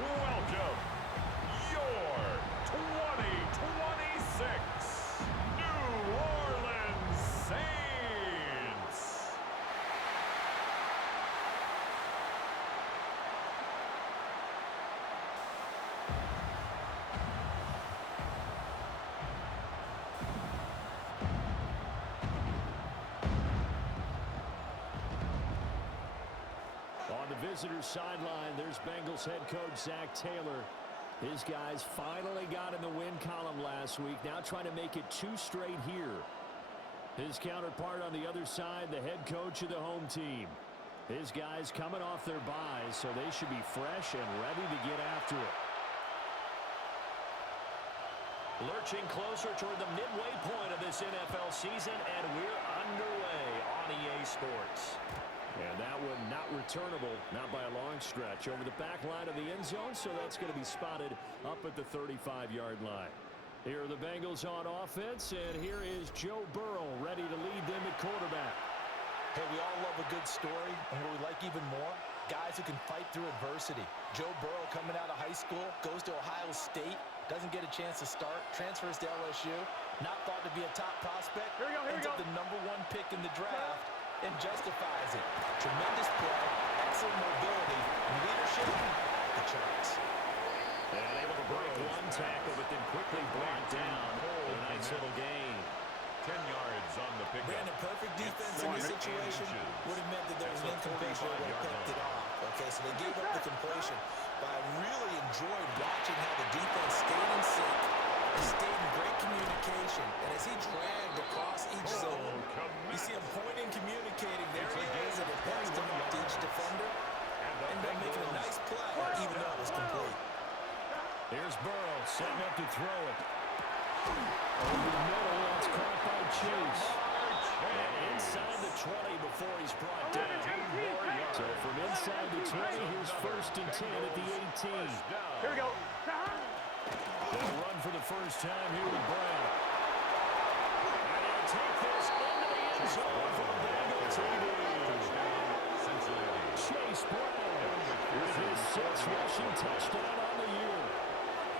welcome your 2026 New Orleans Saints. On the visitor's sideline, there's Bengals head coach Zach Taylor. His guys finally got in the win column last week, now trying to make it 2 straight here. His counterpart on the other side, the head coach of the home team. His guys coming off their byes, so they should be fresh and ready to get after it. Lurching closer toward the midway point of this NFL season, and we're underway on EA Sports. And that one not returnable, not by a long stretch, over the back line of the end zone, so that's going to be spotted up at the 35-yard line. Here are the Bengals on offense, and here is Joe Burrow ready to lead them at quarterback. Hey, we all love a good story, and what we like even more, guys who can fight through adversity. Joe Burrow coming out of high school, goes to Ohio State, doesn't get a chance to start, transfers to LSU, not thought to be a top prospect, ends up the #1 pick in the draft, and justifies it. Tremendous play, excellent mobility, and leadership, the charts. And able to break one tackle, but then quickly brought down. A nice little gain. 10 yards on the pickup. Brandon, perfect defense in this situation would have meant that there was an incompletion that would have picked it off. Okay, so they gave up the completion. But I really enjoyed watching how the defense stayed in sync, stayed in great communication, and as he dragged across each zone, you see him pointing, communicating. There he is, and it passed him up to each defender. Ended up making a nice play, even though it was complete. Here's Burrow setting up to throw it. Over the middle, it's caught by Chase. And inside the 20 before he's brought down. So from inside the 20, here's 1st and 10 at the 18. Here we go. They'll run for the first time here with Brown. And he'll take this into the end zone for the Bengals. Chase Brown with his 6th rushing touchdown on the year.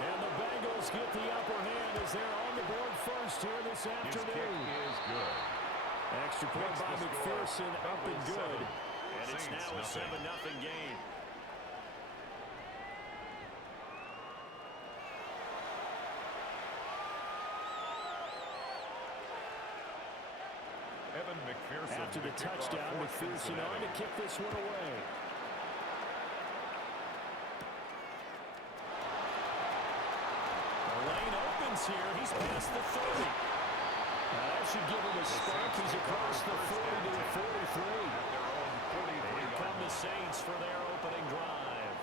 And the Bengals get the upper hand as they're on the board first here this afternoon. His kick is good. Extra point by McPherson, up and good. And it's now a 7-0 game. Evan McPherson. After the touchdown, McPherson on to kick this one away. Here. He's past the 30. Now that should give him a spark. He's across the 40 to the 43. Here come the Saints for their opening drive.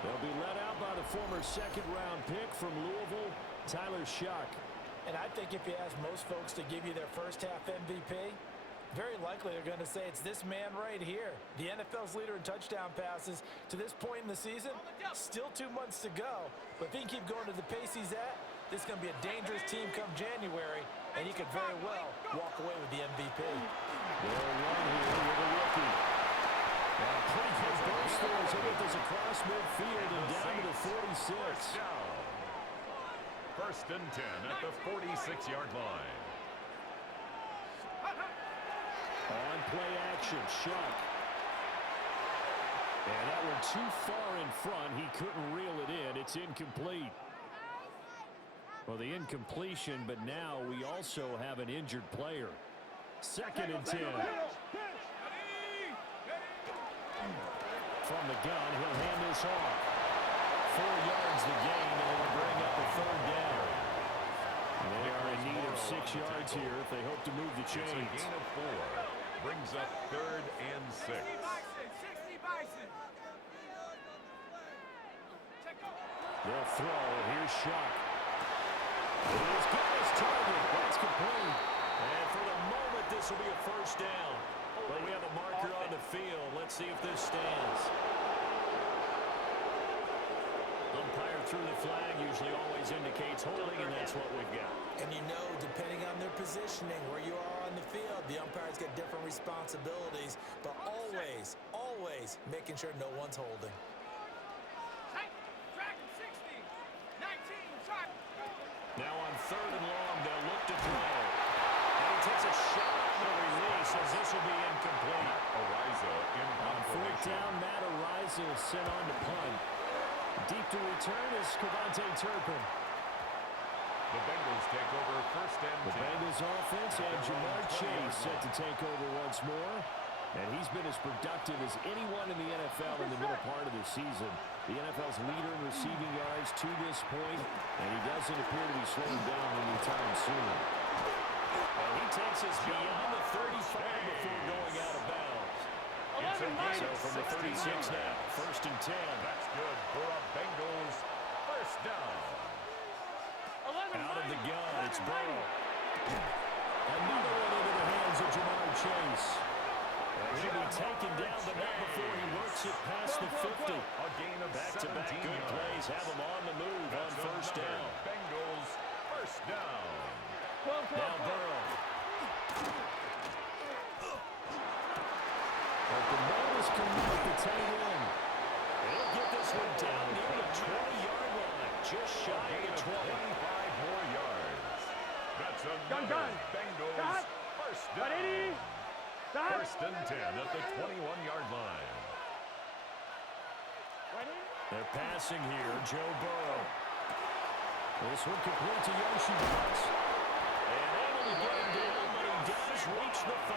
They'll be led out by the former second-round pick from Louisville, Tyler Shuck. And I think if you ask most folks to give you their first-half MVP, very likely they're going to say it's this man right here. The NFL's leader in touchdown passes to this point in the season. Still 2 months to go. But if he can keep going to the pace he's at, this is going to be a dangerous team come January, and he could very well walk away with the MVP. They'll run here with a rookie. And a pretty good burst there as he gets across midfield and down to the 46. 1st and 10 at the 46-yard line. On play action, Shuck. And that one too far in front. He couldn't reel it in. It's incomplete. Well, the incompletion, but now we also have an injured player. 2nd and 10. From the gun, he'll hand this off. 4 yards the gain, and it'll bring up a 3rd down. They are in need of 6 yards here if they hope to move the chains. It's a gain of 4. Brings up 3rd and 6. 60 Bison. They'll throw. Here's Shuck. He's got his target. That's complete. And for the moment, this will be a 1st down. But we have a marker on the field. Let's see if this stands. Umpire threw the flag. Usually always indicates holding, and that's what we've got. And you know, depending on their positioning, where you are on the field, the umpires get different responsibilities. But always, always making sure no one's holding. third and long. They'll look to throw. And he takes a shot on the release as this will be incomplete. Ariza in On fourth formation. down, Matt Ariza is sent on to punt. Deep to return is Cavante Turpin. The Bengals take over first and The 10. Bengals offense and Jamar Chase set to take over once more. And he's been as productive as anyone in the NFL in the middle part of the season. The NFL's leader in receiving yards to this point, and he doesn't appear to be slowing down anytime soon. And he takes us beyond the 35 before going out of bounds. So from the 36 now, first and 10. That's good for a Bengals first down. Out of the gun, it's Burrow. Another one into the hands of Jamar Chase. And he'll be taken down, but not before he works it past the 50. A gain of Back-to-back 17 good yards. plays have him on the move on That's first another down. Bengals first down. Now Burrow. But the Bengals can make the tight end. He'll get this one down near the 20-yard line, just shy A gain of of 20. 25 more yards. That's another Bengals first down. First and 10 at the 21-yard line. They're passing here, Joe Burrow. This one complete to Yoshi Bucks. And able to get him down, but he does reach the 5.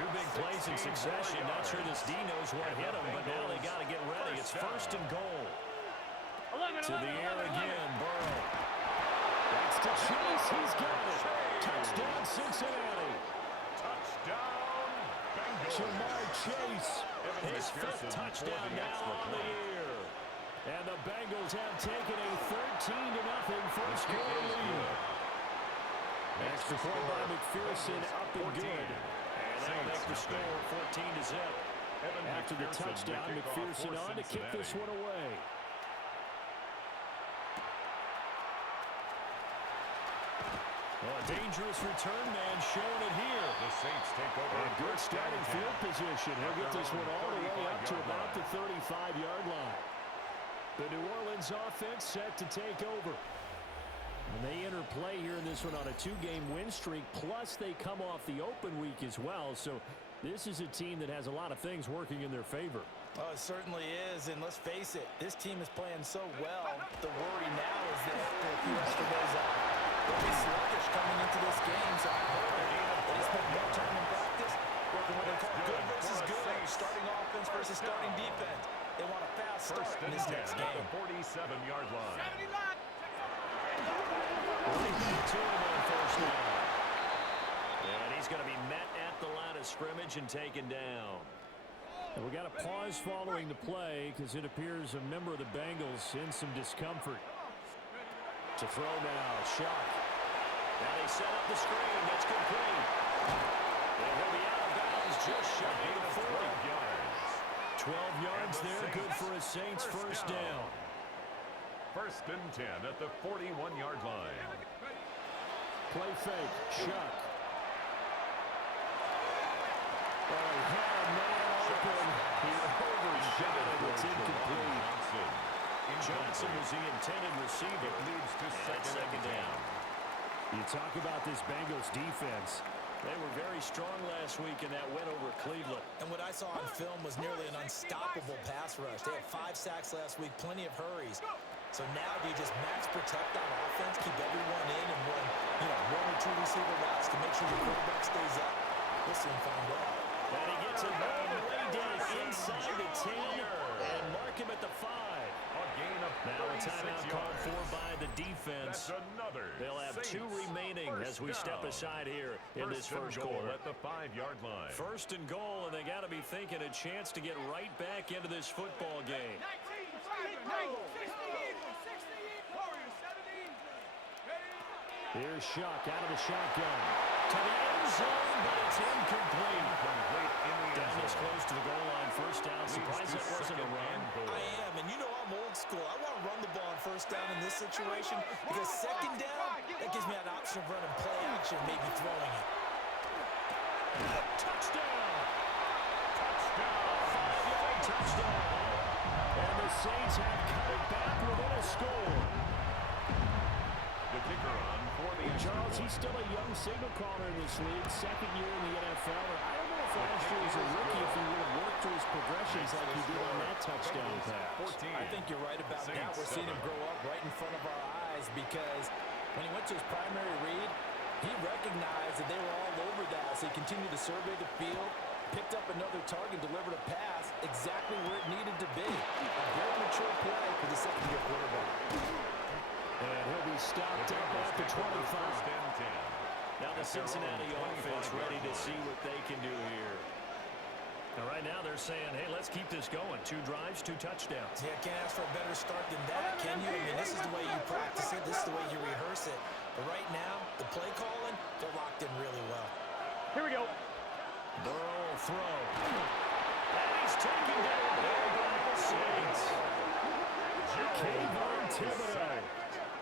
Two big plays in succession. Not sure this D knows what hit him, but now they got to get ready. It's first and goal. To the air again, Burrow. That's to Chase. He's got it. Touchdown, Cincinnati. Touchdown, Bengals. Jamar Chase, his fifth touchdown now on the year. And the Bengals have taken a 13-0 first quarter lead. Extra point by McPherson, up and good. And that'll make the score 14-0. After the touchdown, McPherson on to kick this one away. A dangerous return man showing it here. The Saints take over. A good starting field position. He'll get this one all the way up to about the 35-yard line. The New Orleans offense set to take over. And they enter play here in this one on a 2-game win streak, plus they come off the open week as well. So this is a team that has a lot of things working in their favor. Oh, it certainly is, and let's face it, this team is playing so well. The worry now is that after a few extra days out, they'll be sluggish coming into this game, so I hope they spend more time in practice working what they call good versus good, starting offense versus starting defense. They want a fast start in this next game. At the 47-yard line. Two on first down. And he's going to be met at the line of scrimmage and taken down. And we got a pause following the play because it appears a member of the Bengals in some discomfort. To throw now, Shock. Now they set up the screen. That's complete. And he'll be out of bounds just shy of the 40. 12 yards there, good for a Saints first down. First and 10 at the 41-yard line. Play fake, Shock. Oh, he had a man open. He overshot it. It's incomplete. Johnson was the intended receiver. It leads to second down. You talk about this Bengals defense. They were very strong last week in that win over Cleveland. And what I saw on film was nearly an unstoppable pass rush. They had 5 sacks last week, plenty of hurries. So now do you just max protect on offense, keep everyone in, and run, 1 or 2 receiver routes to make sure the quarterback stays up? We'll soon find out. And he gets it way down inside the 10 and mark him at the 5. A gain of Now a timeout called for by the defense. That's another. They'll have Saints 2 remaining as we step down. aside here in this first goal quarter. at the 5-yard line. First and goal, and they got to be thinking a chance to get right back into this football game. Here's Shock out of the shotgun. To the end zone, but it's incomplete. Down this close to the goal line. First down. Surprised that wasn't a run. I am, and I'm old school. I want to run the ball on first down in this situation because second down, that gives me an option of running play action, maybe throwing it. Touchdown! Touchdown! A 5-yard touchdown. And the Saints have cut it back within a score. The the kicker on for the Charles, he's still a young signal caller in this league, second year in the NFL. I don't know if last year as a rookie if he would have worked through his progressions like he did on that touchdown pass. I think you're right about that. We're seeing him grow up right in front of our eyes because when he went to his primary read, he recognized that they were all over that, so he continued to survey the field, picked up another target, delivered a pass exactly where it needed to be. A very mature play for the second-year quarterback. And he'll be stopped up at the 25. Now the Cincinnati offense ready to see what they can do here. And right now they're saying, hey, let's keep this going. 2 drives, 2 touchdowns. Yeah, can't ask for a better start than that, can you? I mean, this is the way you practice it. This is the way you rehearse it. But right now, the play calling, they're locked in really well. Here we go. Burrow will throw. And he's taken down there by the Saints. Kayvon Thibodeau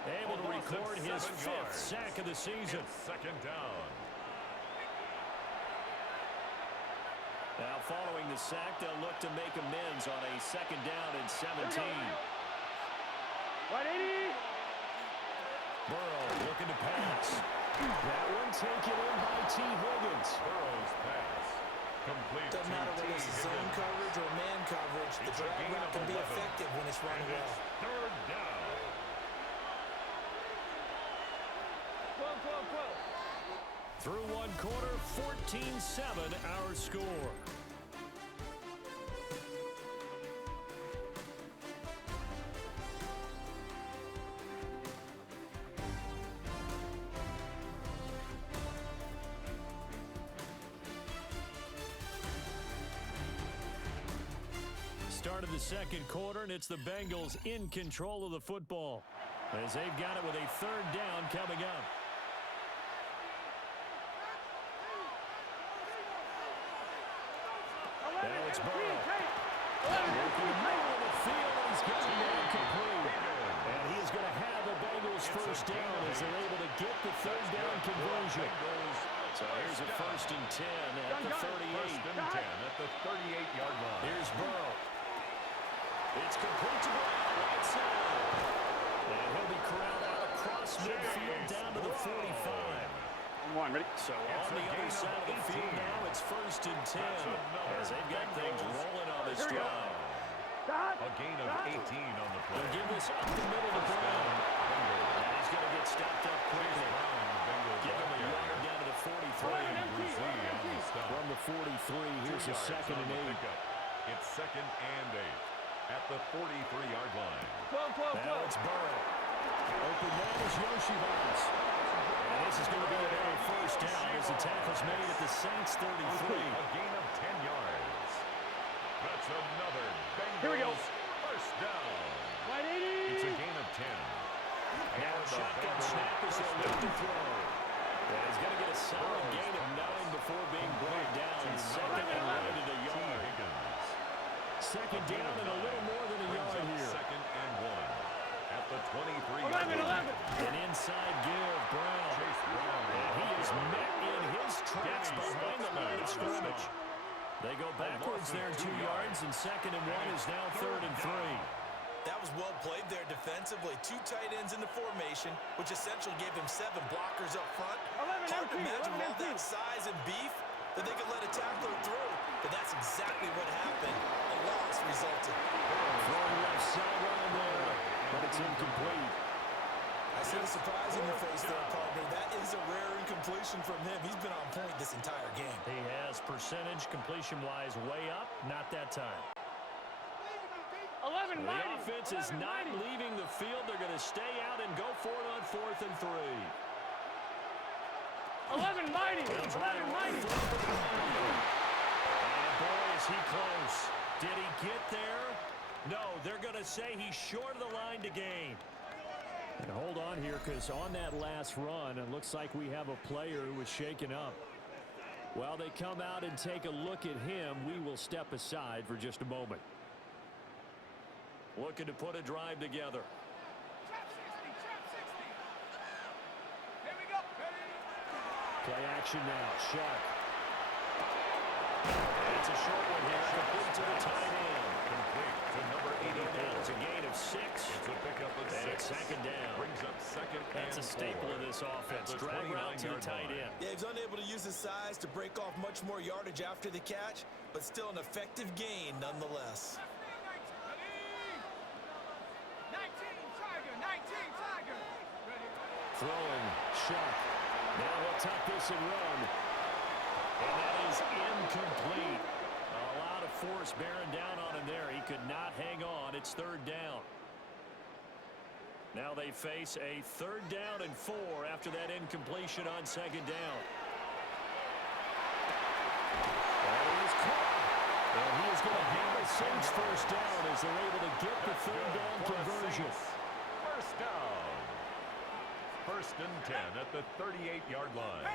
able to record his 5th sack of the season. Second down. Now following the sack, they'll look to make amends on a 2nd down and 17. 180. Burrow looking to pass. That one taken in by T. Higgins. Burrow's pass. Complete. Doesn't matter whether it's zone coverage or man coverage, the drag route can be effective when it's run well. Third down. Through 1 quarter, 14-7 our score. Start of the 2nd quarter, and it's the Bengals in control of the football as they've got it with a 3rd down coming up. Now it's Burrow. Working the middle of the field, and he's got it incomplete. And he is going to have the Bengals 1st down as they're able to get the 3rd down conversion. So here's a 1st and 10 at the 38. 1st and 10 at the 38-yard line. Here's Burrow. It's complete to Brown, right side. And he'll be corralled out across midfield down to the 45. Ready? So on the other side of the field now, it's 1st and 10 as they've got things rolling on this drive. A gain of 18 on the play. They'll give this up the middle to Brown. And he's going to get stopped up quickly. Give him a yard down to the 43. From the 43, here's a 2nd and 8. It's 2nd and 8 at the 43-yard line. Now it's Burrow. Open man is Yoshibas. And this is going to be another 1st down as the tackle's made at the Saints 33. A gain of 10 yards. That's another Bengals 1st down. 180. It's a gain of 10. Now a shotgun snap as they look to throw. And he's going to get a solid gain of 9 before being brought down. 2nd and right at a yard. 2nd down and a little more than a yard here. 2nd and 1 at the 23-yard 11. line. An inside give, Brown. And he is met in his tracks behind the line of scrimmage. They go backwards there 2 yards, and 2nd and 1 is now 3rd and 3. That was well played there defensively. 2 tight ends in the formation, which essentially gave him 7 blockers up front. Hard to imagine with all that size and beef that they could let a tackler through, but that's exactly what happened. A loss resulted. Throwing left sideline there, but it's incomplete. I see the surprise in your face there, partner. That is a rare incompletion from him. He's been on point this entire game. He has percentage completion-wise way up, not that time. 11. The offense is not leaving the field. They're going to stay out and go for it on 4th and 3. 11 mighty. 11 mighty. And boy, is he close. Did he get there? No, they're going to say he's short of the line to gain. And hold on here, because on that last run, it looks like we have a player who was shaken up. While they come out and take a look at him, we will step aside for just a moment. Looking to put a drive together. Trap 60. Here we go. Play action now. Sharp. It's a short one here. Complete to the tight end. Complete to number 84. It's a gain of 6. It's a pickup of 6. And 2nd down. Brings up 2nd and That's a 4. He was unable to use his size to break off much more yardage after the catch, but still an effective gain nonetheless. 19 Tiger. Ready. Throwing, Shuck. Now he'll tuck this and run. And that is incomplete. A lot of force bearing down on him there. He could not hang on. It's third down. Now they face a 3rd down and 4 after that incompletion on 2nd down. And he is caught. And he is going to have the Saints first down as they're able to get the 3rd down conversion. First down. 1st and 10 at the 38-yard line.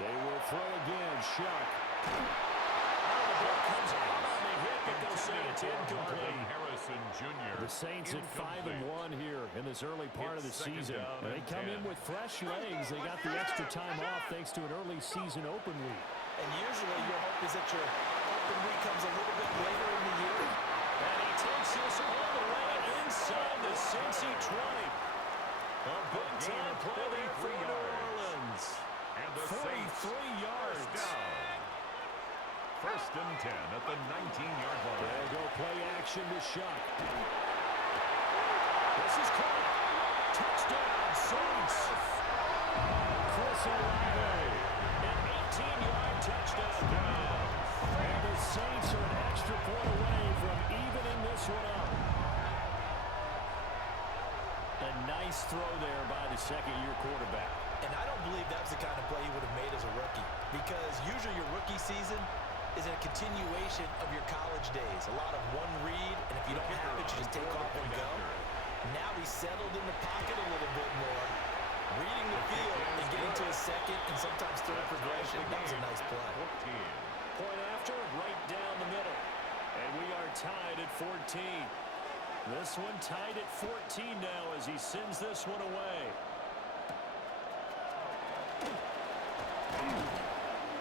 They will throw again. Shuck. The ball comes out on the hit, but they'll say it's incomplete. Harrison Jr. The Saints at 5-1 here in this early part of the season. They come in with fresh legs. They got the extra time off thanks to an early season open week. And usually your hope is that your open week comes a little bit later in the year. And he takes this all the way inside the Cincy 20. A big-time play there for New Orleans. And the 43 yards. Down. 1st and 10 at the 19-yard line. They'll go play action to Shuck. This is caught. Touchdown, Saints. Chris Olave. An 18-yard touchdown. And the Saints are an extra point away from evening this one up. A nice throw there by the second-year quarterback. And I don't believe that's the kind of play he would have made as a rookie, because usually your rookie season is a continuation of your college days. A lot of one read, and if you don't have it, you just take off and go. Now he's settled in the pocket a little bit more, reading the field and getting to a second and sometimes third progression. That was a nice play. Point after, right down the middle. And we are tied at 14. This one tied at 14 now as he sends this one away.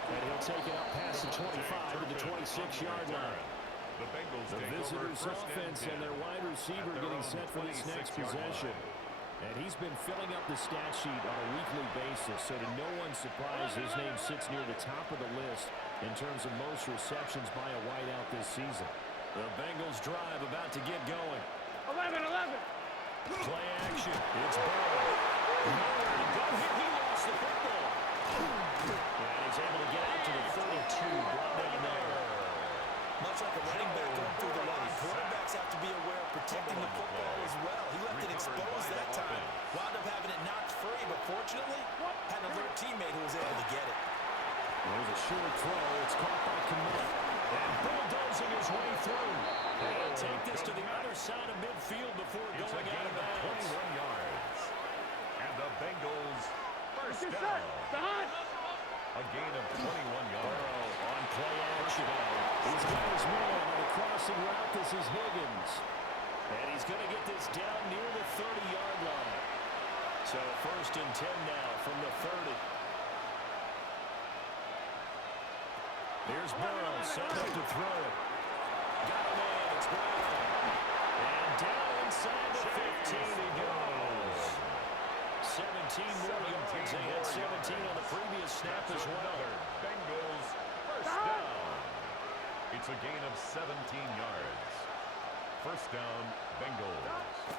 And he'll take it up past the 25 to the 26-yard line. The visitors' offense and their wide receiver getting set for this next possession. And he's been filling up the stat sheet on a weekly basis, so to no one's surprise, his name sits near the top of the list in terms of most receptions by a wideout this season. The Bengals drive about to get going. 11. Play action. It's Burrow. Nowhere to go here. He lost the football. And he's able to get out to the 32. Brought down there. Much like a running back going through the line, quarterbacks have to be aware of protecting the football as well. He left it exposed that time. Wound up having it knocked free, but fortunately, had an alert teammate who was able to get it. There's a short throw. It's caught by Kmet. And bulldozing his way through. And he'll take this to the other side of midfield before going out of bounds. 21 yards. And the Bengals first down. A gain of 21 yards. Burrow on play action. He's got his man on the crossing route. This is Higgins. And he's going to get this down near the 30-yard line. So 1st and 10 now from the 30. Here's Burrow, set up to throw it. Got him in, it's Brown. And down inside the 15 he goes. 17 more yards. They had 17 on the previous snap as well. Bengals first down. It's a gain of 17 yards. First down, Bengals.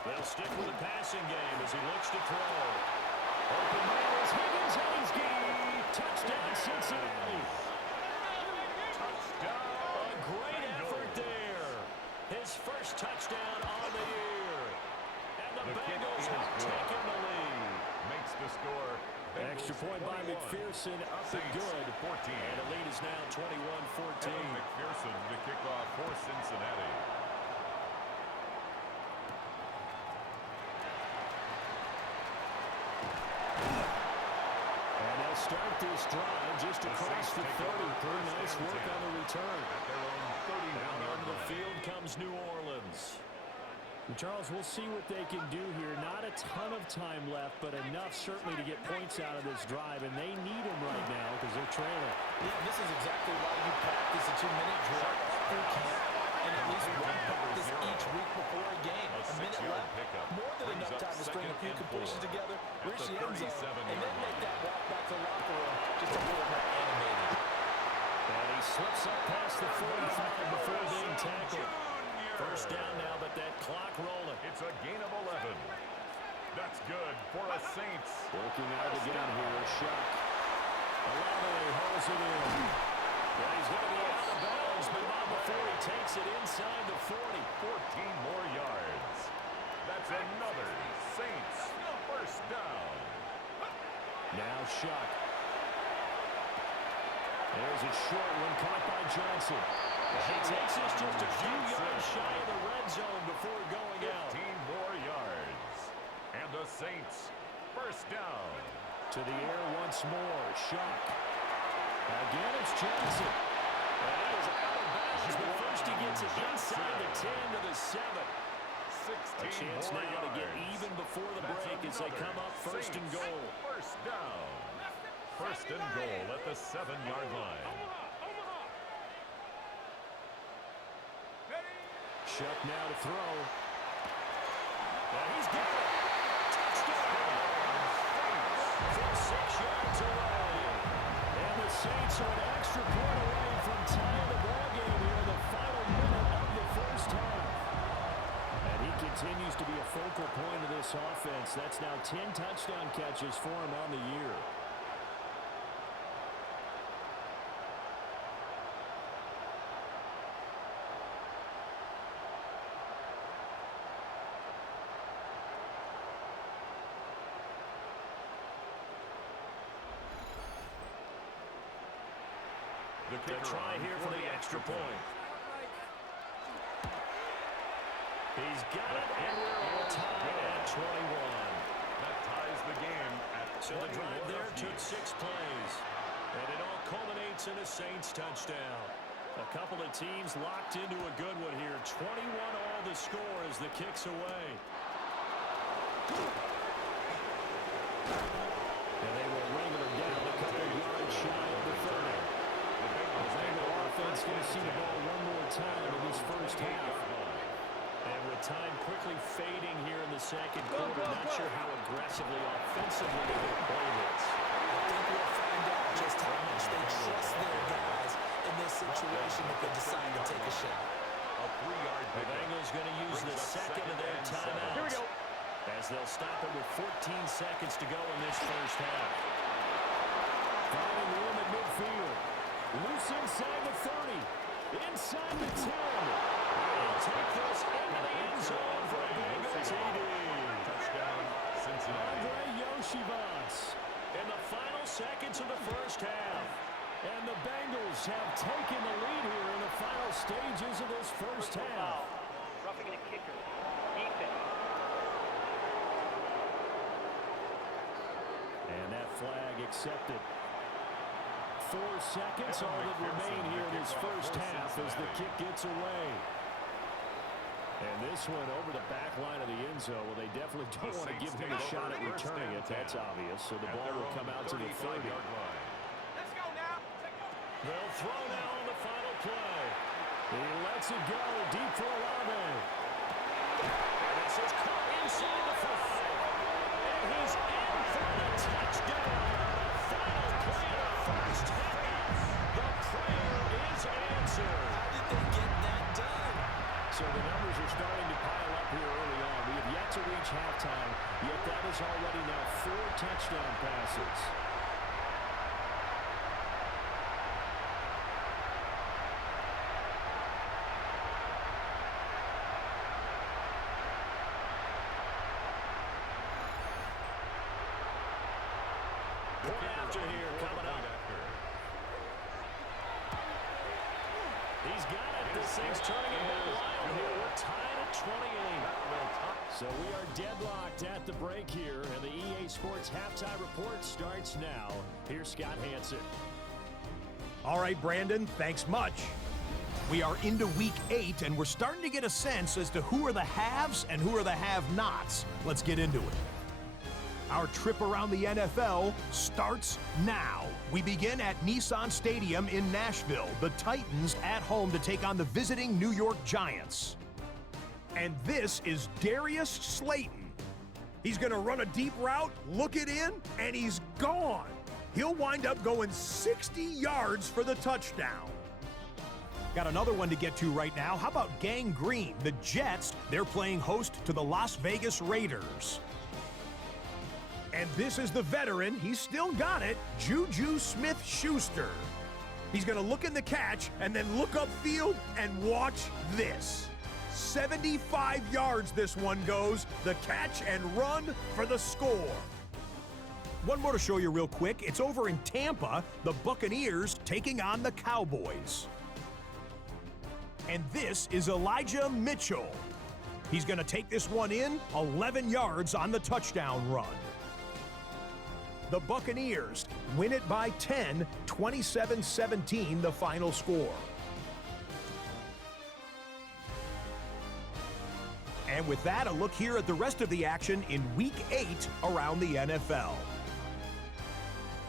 They'll stick with the passing game as he looks to throw. Open man is Higgins, and he's got touchdown Cincinnati. A great effort there. His first touchdown on the year. And the Bengals have taken the lead. Makes the score. Extra point by McPherson, up and good. 14. And the lead is now 21-14. McPherson to kick off for Cincinnati. And they'll start this drive just across the 30. Pretty nice work on the return. Down onto the field comes New Orleans. Charles, we'll see what they can do here. Not a ton of time left, but enough certainly to get points out of this drive, and they need them right now because they're trailing. Yeah, this is exactly why you practice a 2-minute drill through camp and and at least one practice each week before a game. A minute left, more than enough time to string a few completions together, reach the end zone, and then make that walk back to the locker room just a little more animated. And he slips up past the 45 before being tackled. First down now, but that clock rolling. It's a gain of 11. That's good for a Saints. Working out again here, Shock. Olave holds it in. Yeah, he's going to be out of bounds, but not before he takes it inside the 40. 14 more yards. That's another Saints first down. Now Shock. There's a short one caught by Johnson. He takes us just a few yards shy of the red zone before going out. 15 more yards. And the Saints first down. To the air once more. Shock. Again, it's Johnson. And he is out of bounds, but first he gets it inside the 10 to the 7. A chance now to get even before the break as they come up first and goal. First down. First and goal at the 7-yard line. Shock now to throw. And he's got it. Touchdown. From 6 yards away. And the Saints are an extra point away from tying the ballgame here in the final minute of the first half. And he continues to be a focal point of this offense. That's now 10 touchdown catches for him on the year. The try here for the extra point. He's got it, and we're all tied at 21. That ties the game at 21. So the drive there took 6 plays, and it all culminates in a Saints touchdown. A couple of teams locked into a good one here. 21 all the score as the kick's away. And they will wrangle it down a couple of yards shy of the 30. The Bengals offense going to see the ball one more time in this first half. And with time quickly fading here in the second quarter, not sure how aggressively, offensively they will play this. I think we'll find out just how much they trust their guys in this situation if they decide to take a shot. A 3-yard The Bengals going to use the second of their timeouts as they'll stop it with 14 seconds to go in this first half. Finding room at midfield. Loose inside the 30. Inside the 10. They'll take this into the end zone for a Bengals TD. Touchdown, Cincinnati. R3DBARZ's in the final seconds of the first half. And the Bengals have taken the lead here in the final stages of this first half. Roughing a kicker. Defense. And that flag accepted. 4 seconds all that remain here in this first half as the kick gets away. And this one over the back line of the end zone. Well, they definitely don't want to give him a shot at returning it. That's obvious. So the ball will come out to the 30. Let's go now. They'll throw now on the final play. He lets it go deep for Olave. And this is caught inside the 5. And he's in for the touchdown. Final play of the first half. The prayer is answered. How did they get that done? So the numbers are starting to pile up here early on. We have yet to reach halftime, yet that is already now 4 touchdown passes. Point after here coming up. He's got it. This thing's turning a bit wild here. We're tied at 28. So we are deadlocked at the break here, and the EA Sports Halftime Report starts now. Here's Scott Hansen. All right, Brandon, thanks much. We are into Week 8, and we're starting to get a sense as to who are the haves and who are the have-nots. Let's get into it. Our trip around the NFL starts now. We begin at Nissan Stadium in Nashville. The Titans at home to take on the visiting New York Giants. And this is Darius Slayton. He's going to run a deep route, look it in, and he's gone. He'll wind up going 60 yards for the touchdown. Got another one to get to right now. How about Gang Green? The Jets, they're playing host to the Las Vegas Raiders. And this is the veteran, he's still got it, Juju Smith-Schuster. He's going to look in the catch and then look upfield and watch this. 75 yards this one goes, the catch and run for the score. One more to show you real quick. It's over in Tampa, the Buccaneers taking on the Cowboys. And this is Elijah Mitchell. He's going to take this one in, 11 yards on the touchdown run. The Buccaneers win it by 10, 27-17 the final score. And with that, a look here at the rest of the action in Week 8 around the NFL.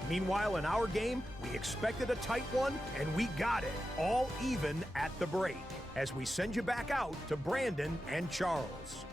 Meanwhile, in our game, we expected a tight one, and we got it, all even at the break, as we send you back out to Brandon and Charles.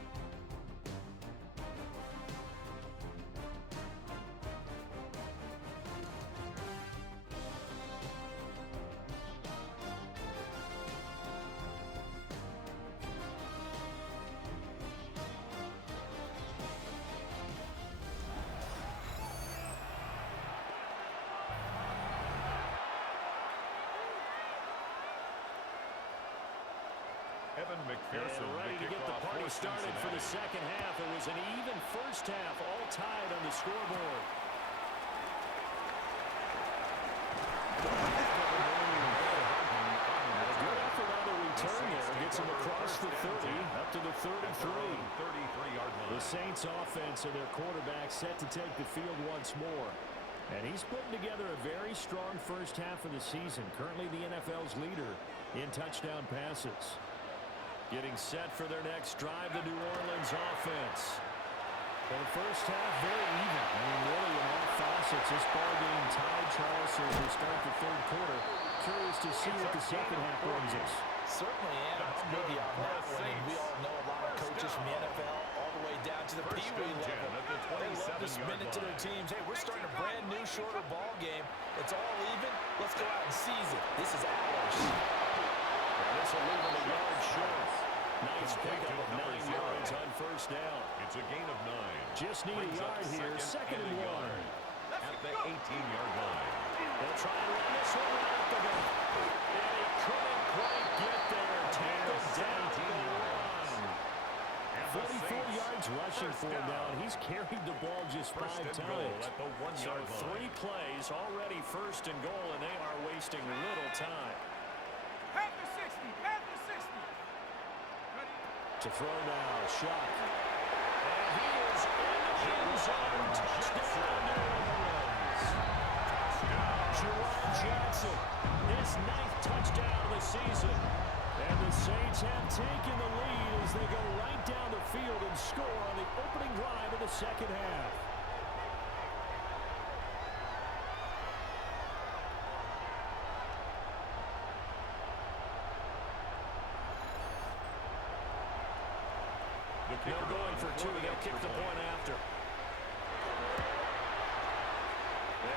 And ready to get the party started for the second half. It was an even first half, all tied on the scoreboard. A good effort on the return there. Gets him across the 30, up to the 33. The Saints offense and their quarterback set to take the field once more. And he's putting together a very strong first half of the season. Currently the NFL's leader in touchdown passes. Getting set for their next drive, the New Orleans offense. For the first half, very even. I mean, really in all facets, this ball game tied, Charles, as we start the third quarter. Curious to see what the second half brings us. Certainly am. Maybe on that one. And we all know a lot of coaches from the NFL all the way down to the Pee Wee level. They love to spin it to their teams. Hey, we're starting a brand new, shorter ball game. It's all even. Let's go out and seize it. This is ours. This will leave him a yard short. Nice pickup of 9 yards on first down. It's a gain of 9. Just need a yard here. Second and 1. At the 18-yard line. They'll try and run this one right up the gut. And he couldn't quite get there. Tackled down to the run. 44 yards rushing for him now. He's carried the ball just 5 times. So 3 plays already first and goal, and they are wasting little time. At the 60, at the 60. To throw now, Shock. And he is in the end zone. Touchdown, New Orleans. Juwan Johnson, his 9th touchdown of the season. And the Saints have taken the lead as they go right down the field and score on the opening drive of the second half. No going for 2. They'll kick the point after.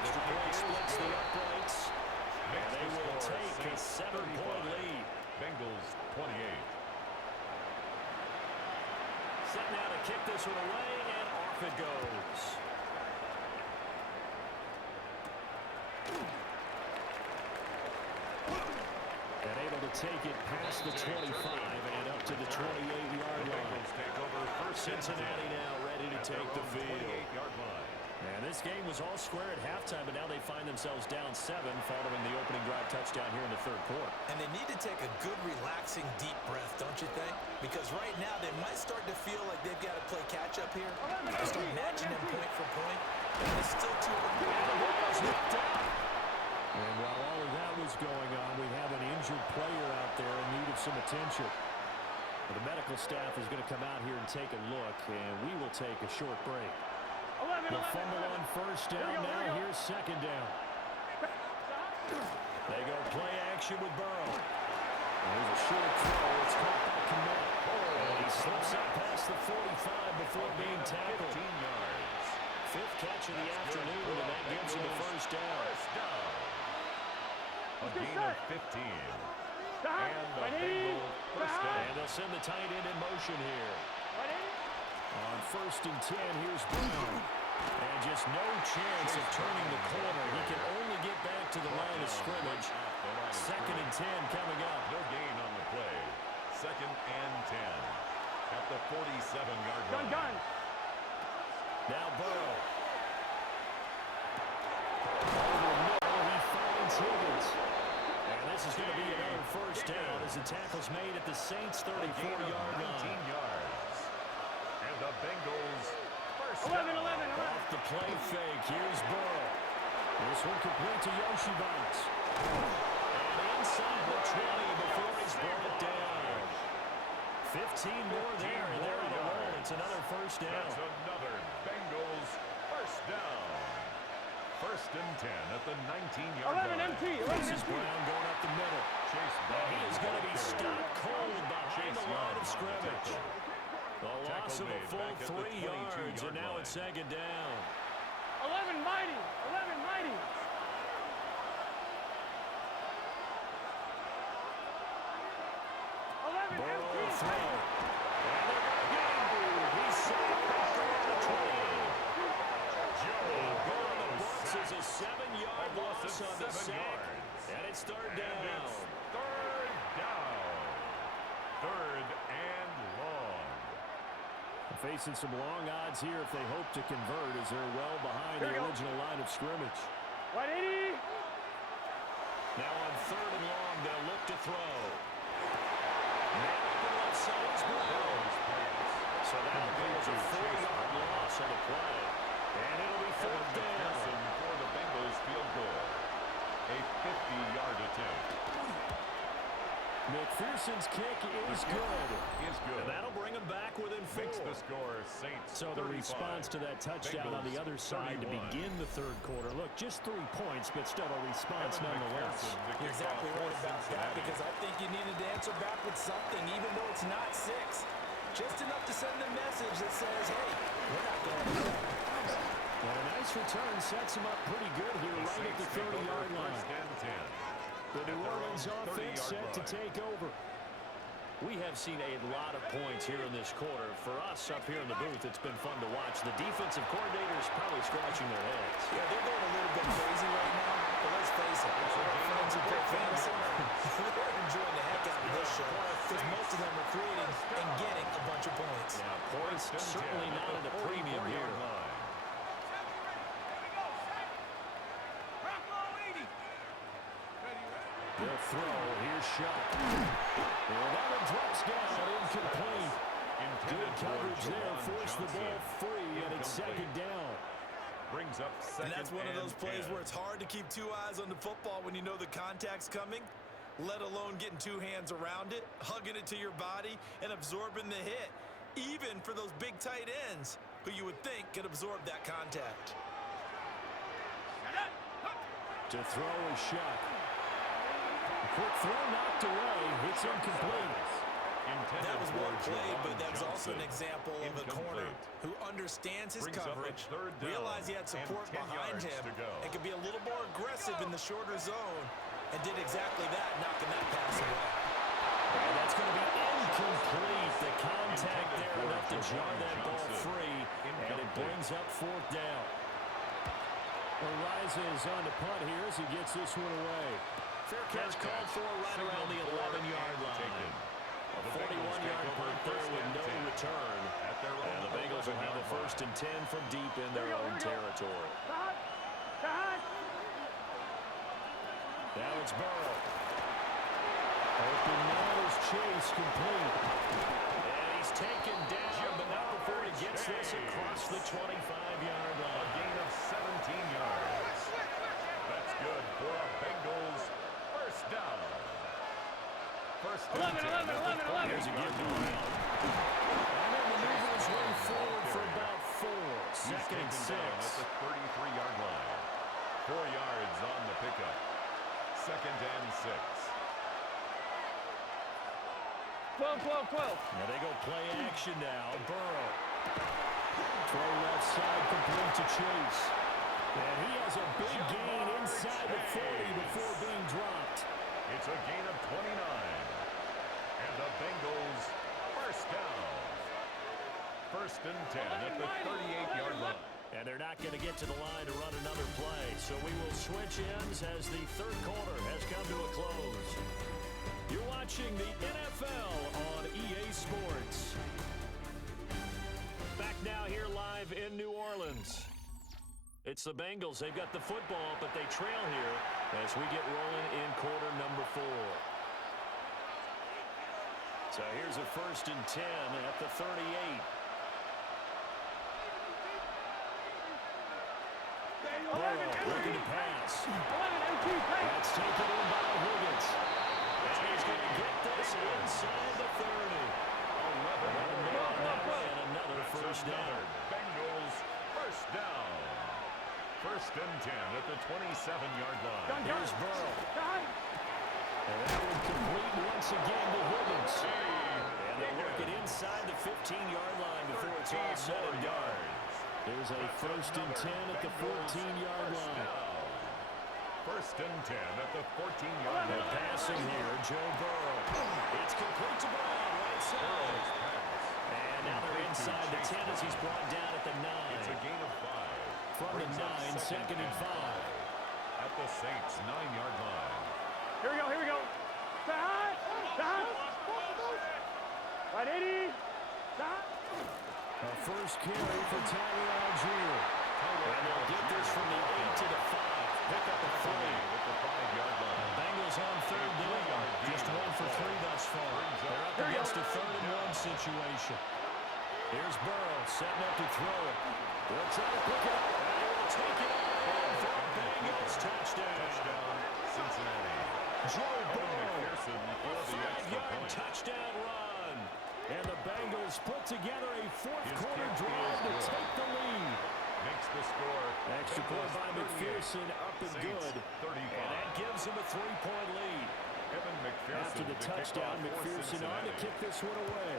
Extra point splits the uprights. And they will take a 7-point lead. Bengals 28. Set now to kick this one away, and off it goes. And able to take it past the 25 and up to the 28-yard line. Cincinnati now ready to take the field. And this game was all square at halftime, but now they find themselves down 7 following the opening drive touchdown here in the third quarter. And they need to take a good, relaxing, deep breath, don't you think? Because right now they might start to feel like they've got to play catch-up here. Start matching them point for point. And it's still too early. And the ball is knocked out. And while all of that was going on, we have an injured player out there in need of some attention. But the medical staff is going to come out here and take a look, and we will take a short break. The fumble on first down. Now here's second down. They go play action with Burrow. There's a short throw. It's caught by Kmet. And he slips up past the 45 before being tackled. 15 yards. Fifth catch of the afternoon, and that gives him the first down. A gain of 15. And the Bengals first down. And they'll send the tight end in motion here. On first and 10, here's Brown. And just no chance of turning the corner. He can only get back to the line of scrimmage. Second and 10 coming up. No gain on the play. Second and 10 at the 47-yard line. Now Burrow. Over middle, he finds Higgins. And this is going to be another first down as the tackle's made at the Saints' 34-yard line. 19 yards. And the Bengals first 11. Off the play fake, here's Burrow. This one complete to Yoshibans. And inside the 20 before he's brought it down. 15 more there, and they're on the roll. It's another first down. That's another Bengals first down. First and 10 at the 19-yard line. This is Brown going up the middle. Chase He is going to be stopped cold behind the line of scrimmage. The loss of a full 3 yards, and now it's second down. 11 mighty. Burrow will throw. And they're going to get him. He's sacked back around the 20. Burrow boxes a 7-yard loss on the sack. And it's third down. Third down. Third and long. Facing some long odds here if they hope to convert as they're well behind the original line of scrimmage. 180. Now on third and long, they'll look to throw. Man up the left side is Brown. So that'll go as a 4-yard loss on the play. And it'll be fourth down. For the Bengals field goal. A 50-yard attempt. McPherson's kick is good. And that'll bring him back within 4. Makes the score Saints So the response to that touchdown on the other side to begin the third quarter. Look, just 3 points, but still a response nonetheless. You're exactly right about that, because I think you needed to answer back with something, even though it's not 6. Just enough to send a message that says, hey, we're not going to do that. Well, a nice return sets him up pretty good here right at the 30-yard line. The New Orleans offense set to take over. We have seen a lot of points here in this quarter. For us up here in the booth, it's been fun to watch. The defensive coordinators probably scratching their heads. Yeah, they're going a little bit crazy right now, but let's face it, our friends who play fantasy, they're enjoying the heck out of this show because most of them are creating and getting a bunch of points. Now, points certainly not at a premium here. They'll throw. Here's shot. And that one drops down. Incomplete. Good coverage there. Force the ball free, and it's second down. Brings up second. And that's one of those plays 10. where it's hard to keep 2 eyes on the football when you know the contact's coming, let alone getting 2 hands around it, hugging it to your body, and absorbing the hit, even for those big tight ends who you would think could absorb that contact. To throw a shot. Quick throw knocked away. It's incomplete. That was well played, but that was also an example of a corner who understands his coverage, realized he had support behind him, and could be a little more aggressive in the shorter zone, and did exactly that, knocking that pass away. And that's going to be incomplete. The contact there enough to jar that ball free, and it brings up fourth down. Ariza is on the punt here as he gets this one away. Fair catch called for right around the 11-yard line. A 41-yard punt there with no return. And the Bengals will have a first and 10 from deep in their own territory. Now it's Burrow. Open nose chase complete. And he's taken down, but not before he gets this across the 25-yard line. A gain of 17 yards. That's good for a Bengals first down. First 11. Here's a give to Brown. And then maneuver his way forward for about 4. Second and 6. At the 33-yard line. 4 yards on the pickup. Second and 6. 12. Now they go play action now. Burrow. Throw left side complete to Chase. And he has a big gain inside the 40 before being dropped. It's a gain of 29. And the Bengals first down. First and 10 at the 38-yard line. And they're not going to get to the line to run another play. So we will switch ends as the third quarter has come to a close. You're watching the NFL on EA Sports. Back now here live in New Orleans. It's the Bengals. They've got the football, but they trail here as we get rolling in quarter number 4. So here's a first and 10 at the 38. Burrow looking to pass. That's taken in by Higgins. And he's going to get this inside the 30. And another first down. Bengals first down. First and 10 at the 27-yard line. Here's Burrow. And that one complete once again to Higgins. And they'll work it inside the 15-yard line before it's all said and done. There's a first and 10 at the 14-yard line. First and 10 at the 14-yard line. They're passing here, Joe Burrow. It's complete to Brown, right side. And now they're inside the 10 as he's brought down at the 9. It's a gain of 5. From the 9, second and 5. At the Saints' 9-yard line. Here we go. Stop. Right, 80. Stop. A first carry for Tyler Algier. And they'll get this from the 8 to the 5. Pick up a 3. At the 5-yard line. Bengals on third down. Just 1 for 3 thus far. They're up against a 3rd-and-1 situation. Here's Burrow setting up to throw it. They'll try to pick it up. And they will take it out for a Bengals touchdown. Cincinnati. Joe Burrow. A 5-yard touchdown run. And the Bengals put together a fourth-quarter drive to take the lead. Makes the score. Extra point by McPherson, up and good. 35. And that gives them a 3-point lead. Evan McPherson. After the touchdown, McPherson on to kick this one away.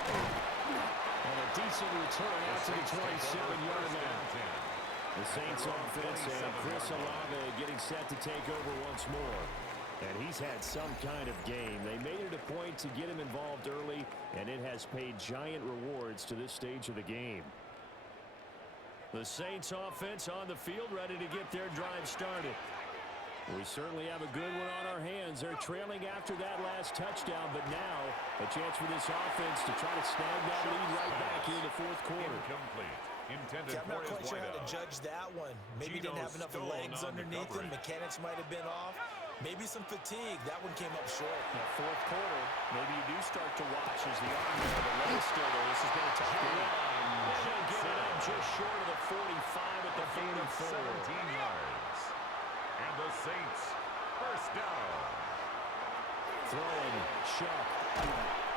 And a decent return out to the 27-yard line. The Saints offense and Chris Olave getting set to take over once more. And he's had some kind of game. They made it a point to get him involved early, and it has paid giant rewards to this stage of the game. The Saints offense on the field, ready to get their drive started. We certainly have a good one on our hands. They're trailing after that last touchdown, but now a chance for this offense to try to snag that lead right back here in the fourth quarter. Incomplete. Intended I'm not quite sure how to judge that one. Maybe didn't have enough legs underneath him. Mechanics might have been off. Maybe some fatigue. That one came up short. That fourth quarter, maybe you do start to watch as the arm there, the leg still there. This has been a tough game. They'll get it up just short of the 45 at the 44. 17 yards. And the Saints first down. Throwing, Shuck.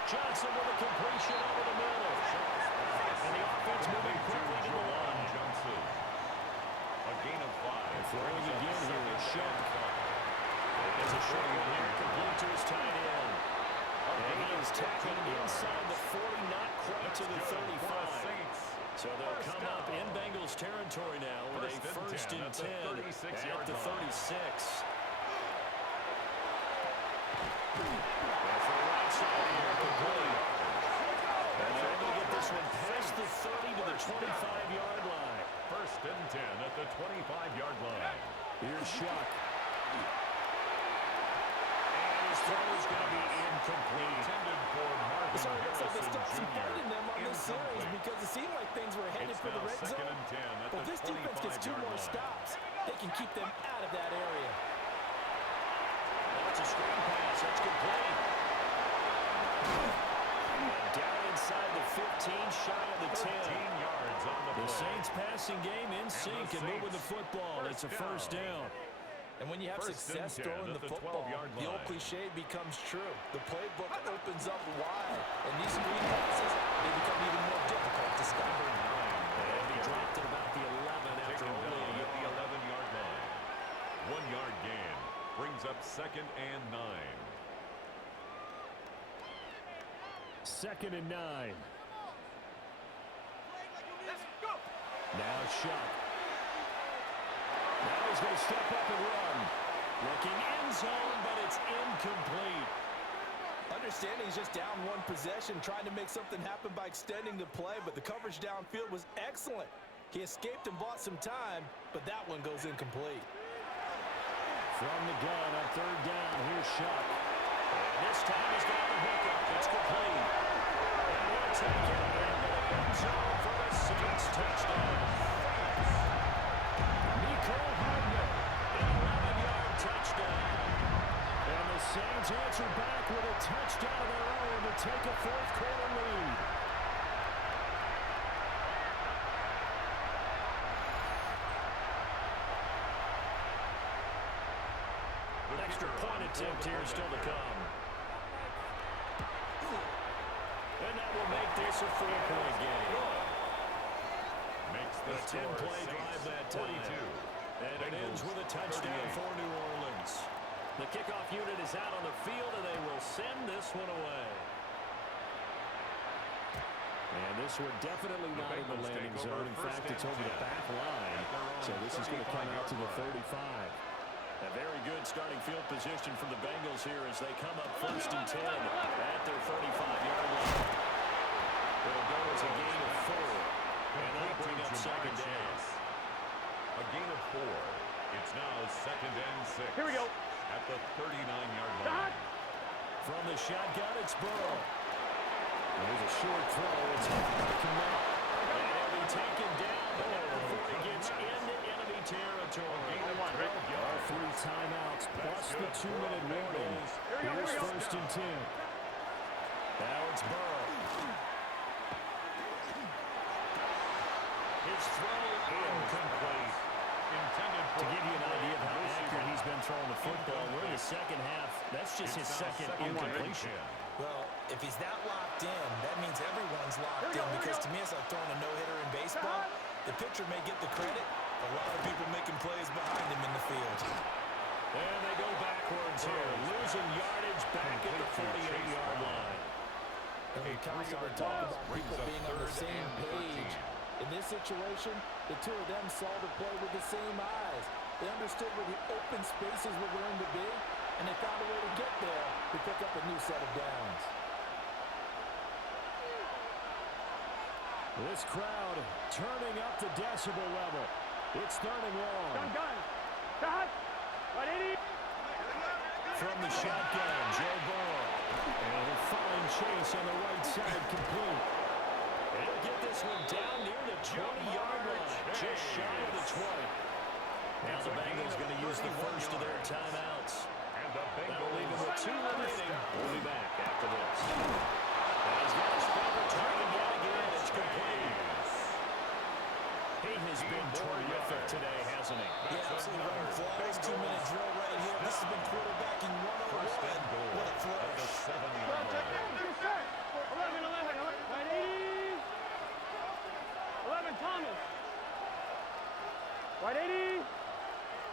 Johnson with a completion over the middle. And the offense moving quickly to the line. Johnson. A gain of 5. Throwing again here is Shuck. There's a short one here, complete to his tight end. And he is tackled inside the 40, not quite to the 35. So they'll come up in Bengals territory now with a first and 10 at the 36. That's the right side here, complete. And they're able to get this one past the 30 to the 25-yard line. First and 10 at the 25-yard line. Here's Shuck. And his throw is going to be incomplete. Intended for Marvin So it looks like they stopped some Jr. fighting them on this series because it seemed like things were headed It's for the now red second zone. and 10 at But the this defense gets 2 more 25-yard line. stops. They can keep them out of that area. That's a screen pass. That's complete. And down inside the 15, shy of the 10. 13 yards on the The play. Saints passing game in sync and moving the football. It's a first down. And when you have success throwing the football, the old cliche becomes true. The playbook opens up wide, and these screen passes, they become even more difficult to stop. And he dropped at about the 11 after only a yard. The 11-yard line. 1-yard gain brings up 2nd and 9. 2nd and 9. Let's go. Now Shuck. Now he's going to step up and run. Looking end zone, but it's incomplete. Understanding he's just down one possession, trying to make something happen by extending the play, but the coverage downfield was excellent. He escaped and bought some time, but that one goes incomplete. From the gun on 3rd down, here's Shuck. And this time he's got the hookup. It's complete. And he'll take it into the end zone for the Saints touchdown. Nico Hardman, an 11-yard touchdown. And the Saints answer back with a touchdown of their own to take a 4th-quarter lead. An extra point attempt here still to come. And that will make this a 4-point game. Makes A the 10-play drive that time. And it ends with a touchdown for New Orleans. The kickoff unit is out on the field, and they will send this one away. And this one definitely not in the landing zone. In fact, it's over the back line. So this is going to come out to the 35. A very good starting field position for the Bengals here as they come up 1st and 10 at their 35-yard line. It'll go as a gain of 4. And that'll bring up 2nd down. A gain of 4. It's now 2nd and 6. Here we go. At the 39-yard line. From the shotgun, it's Burrow. There's a short throw. It's hard to connect. And he'll be taken down before he gets into enemy territory. Our 3 timeouts plus the 2-minute warning. Here's 1st and 10. Now it's Burrow. His throw incomplete. To give you an idea of how accurate he's been throwing the football, we're in the 2nd half. That's just his 2nd incompletion. Well, if he's that locked in, that means everyone's locked in, because to me it's like throwing a no-hitter in baseball. The pitcher may get the credit, a lot of people making plays behind him in the field. And they go backwards here, losing yardage back at the 48-yard line. And we constantly talk about people being on the same page. In this situation, the two of them saw the play with the same eyes. They understood where the open spaces were going to be, and they found a way to get there to pick up a new set of downs. This crowd turning up the decibel level. It's 3rd and long. Gun. Shot. 180. From the shotgun, Joe Burrow. And a fine chase on the right side, complete. And he'll get this one down near the 20-yard line, just shy of the 20. Now the Bengals going to use the first of their timeouts. That'll leave him with 2 remaining. We'll be back after this. And he's got his favorite target yet again. It's complete. He has been terrific today, hasn't he? Yeah, absolutely running flawless 2-minute drill right here. This has been quarterbacking 101. What a flourish. 7-yard line. 11. 180. 11 Thomas. 180.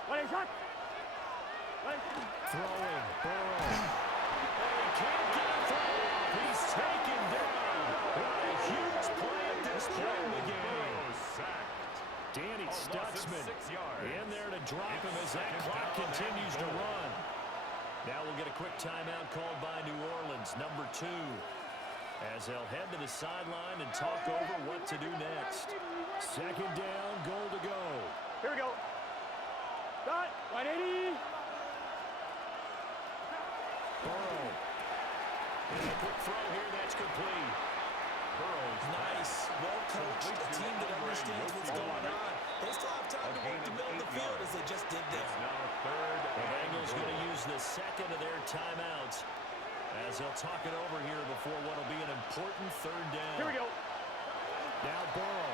180 shot. Throwing, Burrow. And he can't get a throw off. He's taken down. What a huge play at this point in the game. Danny Stutzman in there to drop him as that clock continues to run. Now we'll get a quick timeout called by New Orleans, number 2, as they'll head to the sideline and talk over what to do next. 2nd down, goal to go. Here we go. Shot. 180. Burrow. And a quick throw here, that's complete. Burrow's Nice. Well coached. A team that understands what's going on. They still have time to work to build the field as they just did there. now 3rd. The Bengals going to use the 2nd of their timeouts as they'll talk it over here before what will be an important 3rd down. Here we go. Now Burrow.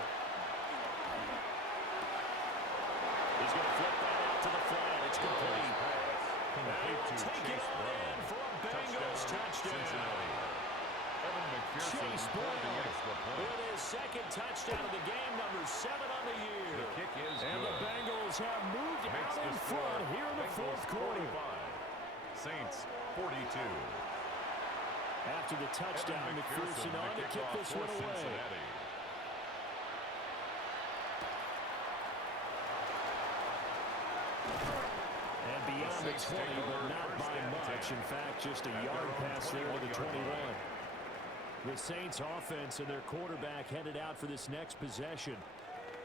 He's going to flip that out to the flat. It's complete. taken on in for a Bengals touchdown. Chase Brown with his second touchdown of the game, number 7 on the year. The kick is and good. the Bengals have moved out in front here in the fourth quarter. 45. Saints 42. After the touchdown, McPherson on to kick this one away. And beyond the 20, but not by much. In fact, just a yard pass there to the 21. The Saints offense and their quarterback headed out for this next possession.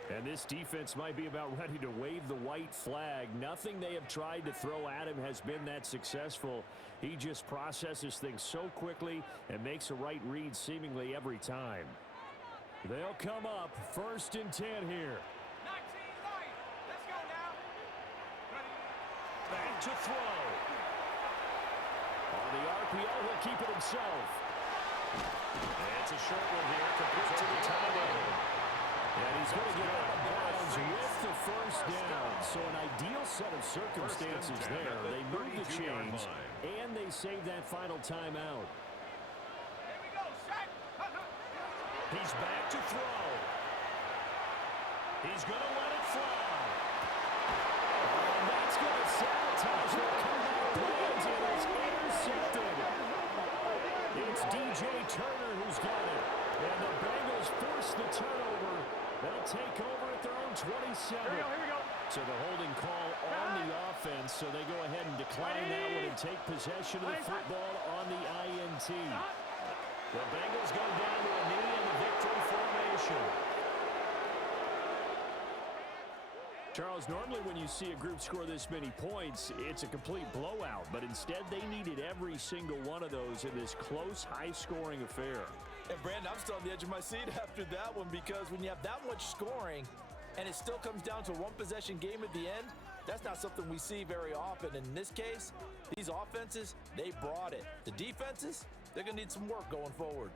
And this defense might be about ready to wave the white flag. Nothing they have tried to throw at him has been that successful. He just processes things so quickly and makes a right read seemingly every time. They'll come up 1st and 10 here. 19 right. Let's go now. Back to throw. On the RPO, he'll keep it himself. It's a short one here, complete to the tight end. And he's going to get out of bounds with the first down. So an ideal set of circumstances there. They move the chains, and they save that final timeout. Here we go, set. He's back to throw. He's going to let it fly. And that's going to sabotage their comeback plans, and it's intercepted. It's DJ Turner who's got it. And the Bengals force the turnover. They'll take over at their own 27. Here we go. So the holding call on the offense, so they go ahead and decline that one and take possession of the football on the INT. The Bengals go down to a knee in the victory formation. Charles, normally when you see a group score this many points, it's a complete blowout. But instead, they needed every single one of those in this close, high-scoring affair. And, Brandon, I'm still on the edge of my seat after that one because when you have that much scoring and it still comes down to a one-possession game at the end, that's not something we see very often. In this case, these offenses, they brought it. The defenses, they're going to need some work going forward.